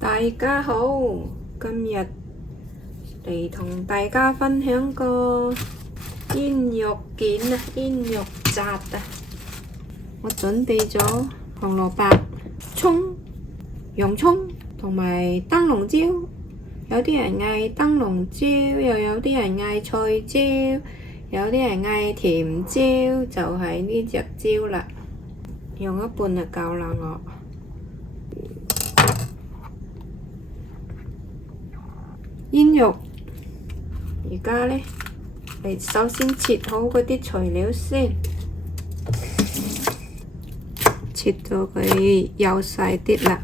大家好，今日嚟同大家分享個煙肉件啊，煙肉扎啊。我準備咗紅蘿蔔、葱、洋葱同埋燈籠椒。有啲人嗌燈籠椒，又有啲人嗌菜椒，有啲人嗌甜椒，就係呢隻椒啦。用一半就夠啦我。煙肉，而家呢，你首先切好嗰啲材料先，切到佢幼細啲啦。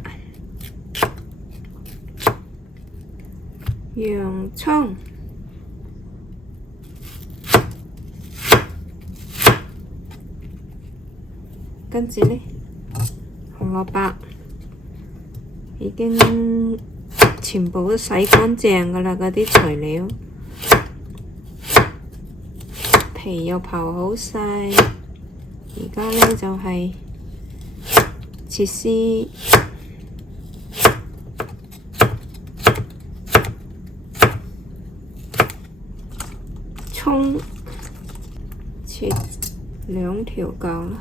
洋葱，跟住呢，紅蘿蔔已經全部都洗乾淨㗎啦，嗰啲材料，皮又刨好晒。而家呢，就係切絲，葱切2條夠啦，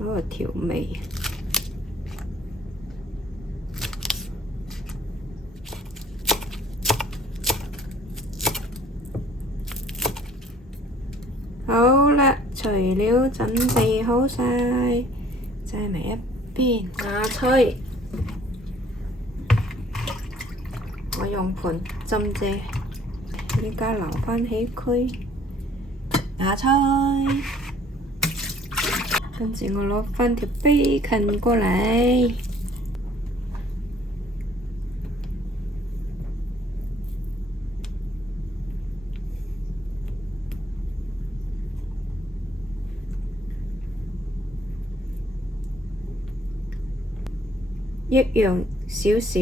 攞嚟調味。好啦，材料準備好晒，擠埋一邊。芽菜，我用盤浸啫，依家留返起佢。芽菜，跟住我攞返條 bacon 過嚟。一樣少少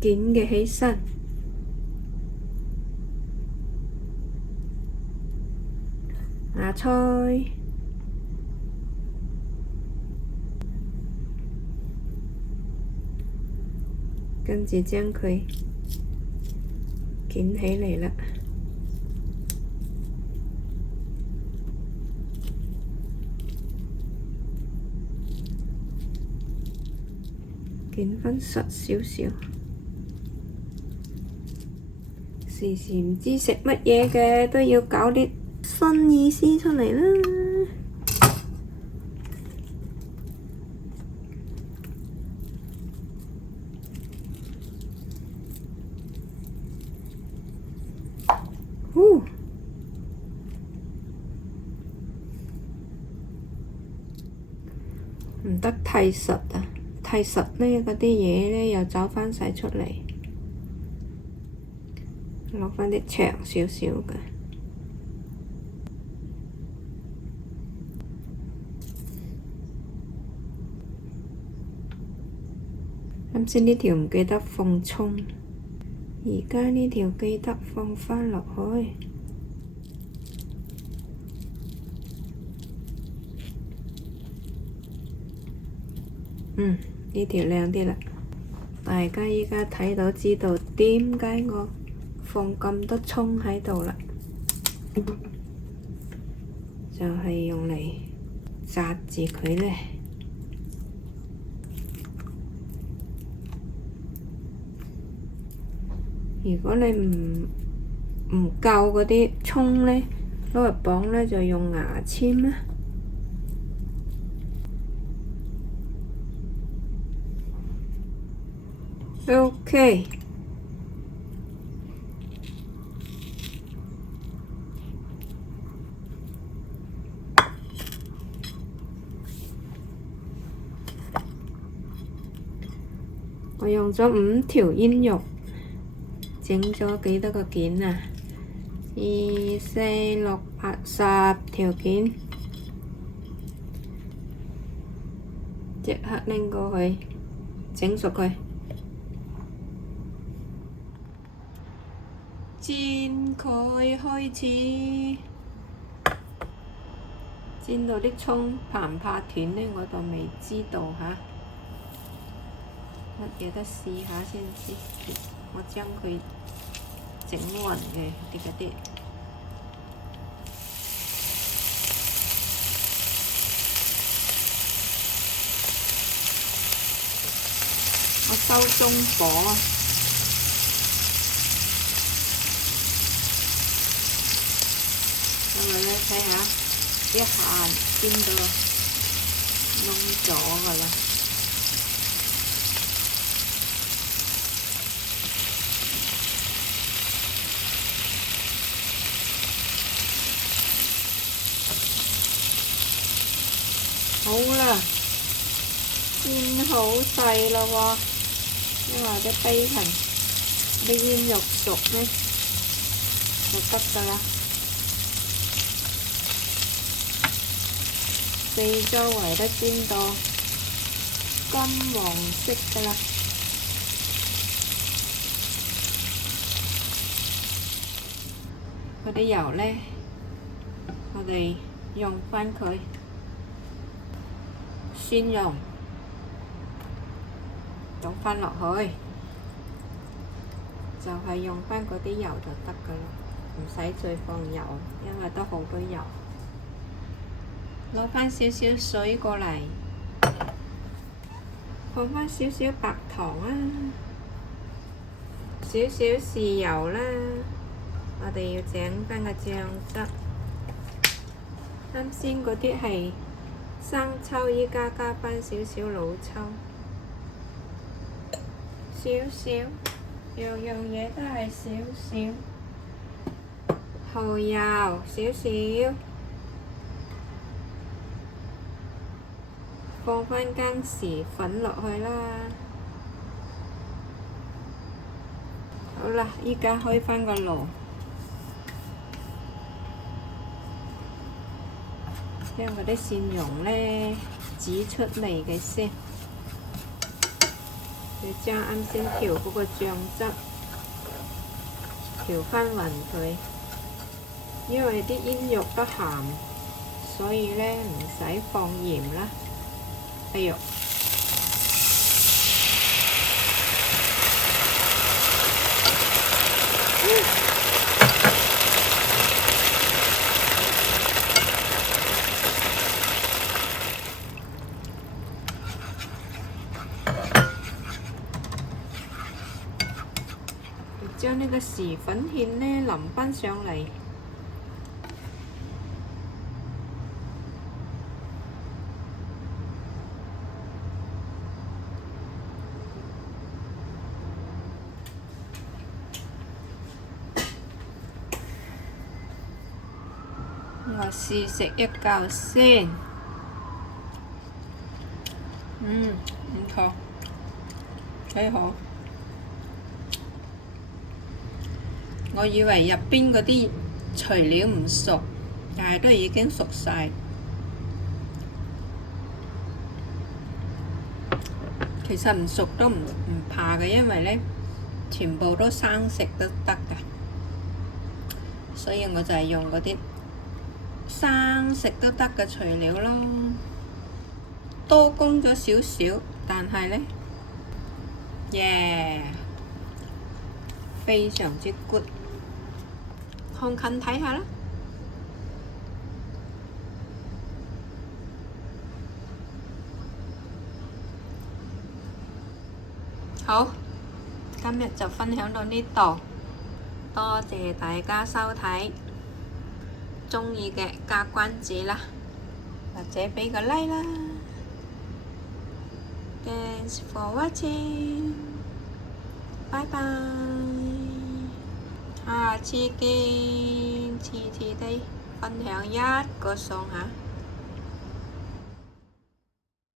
捲嘅起身，芽菜，跟住將佢捲起嚟啦。捲返實少少，時時唔知食乜嘢嘅都要搞啲新意思出嚟啦。唔得太實啊！太實呢，嗰啲嘢呢又走返晒出嚟，攞返啲長少少嘅。啱先呢條唔記得放葱，而家呢條記得放返落去。呢條靚啲啦，大家依家睇到知道點解我放咁多葱喺度啦，就係用嚟紮住佢呢。如果你唔夠嗰啲葱呢，攞嚟綁呢，就用牙籤啦。OK，我用咗5條煙肉，整咗幾多個件啊？2、4、6、8、10條件，即刻拎過去整熟佢。煎佢開始，煎到啲葱怕唔怕斷呢？我就未知道嚇，乜嘢都試下先知。我將佢整勻嘅啲嗰啲。我收中火，因為咧睇下一下煎到燶咗㗎啦。好啦，煎好細啦喎，因為啲雞皮、啲煙肉熟呢就得㗎啦。四周圍都煎到金黃色㗎啦。嗰啲油呢，我哋用返佢。蒜蓉倒返落去，就係用返嗰啲油就得㗎啦，唔使再放油，因為都好多油。攞返少少水過嚟，放返少少白糖啊，少少豉油啦，我哋要整返個醬汁。啱先嗰啲係生抽，依家加返少少老抽，少少，樣樣嘢都係少少。蠔油少少，放返羹匙粉落去啦。好啦，依家開返個爐。將嗰啲蒜蓉呢指出嚟嘅先，要將啱先調嗰個醬汁調返勻佢，因為啲煙肉都鹹，所以呢唔使放鹽啦。哎呦！將呢個薯粉芡呢淋返上嚟，我試食一嚿先，唔錯，幾好。我以為入邊嗰啲材料唔熟，但係都已經熟晒。其實唔熟都唔怕嘅，因為呢全部都生食都得㗎，所以我就係用嗰啲生食都得嘅材料咯。多工咗少少，但係呢，非常之 good。看近睇下啦。好，今日就分享到呢度，多謝大家收睇，鍾意嘅加關注啦，或者俾個 like 啦。Thanks for watching，拜拜。下次見，遲啲分享一個餸嚇。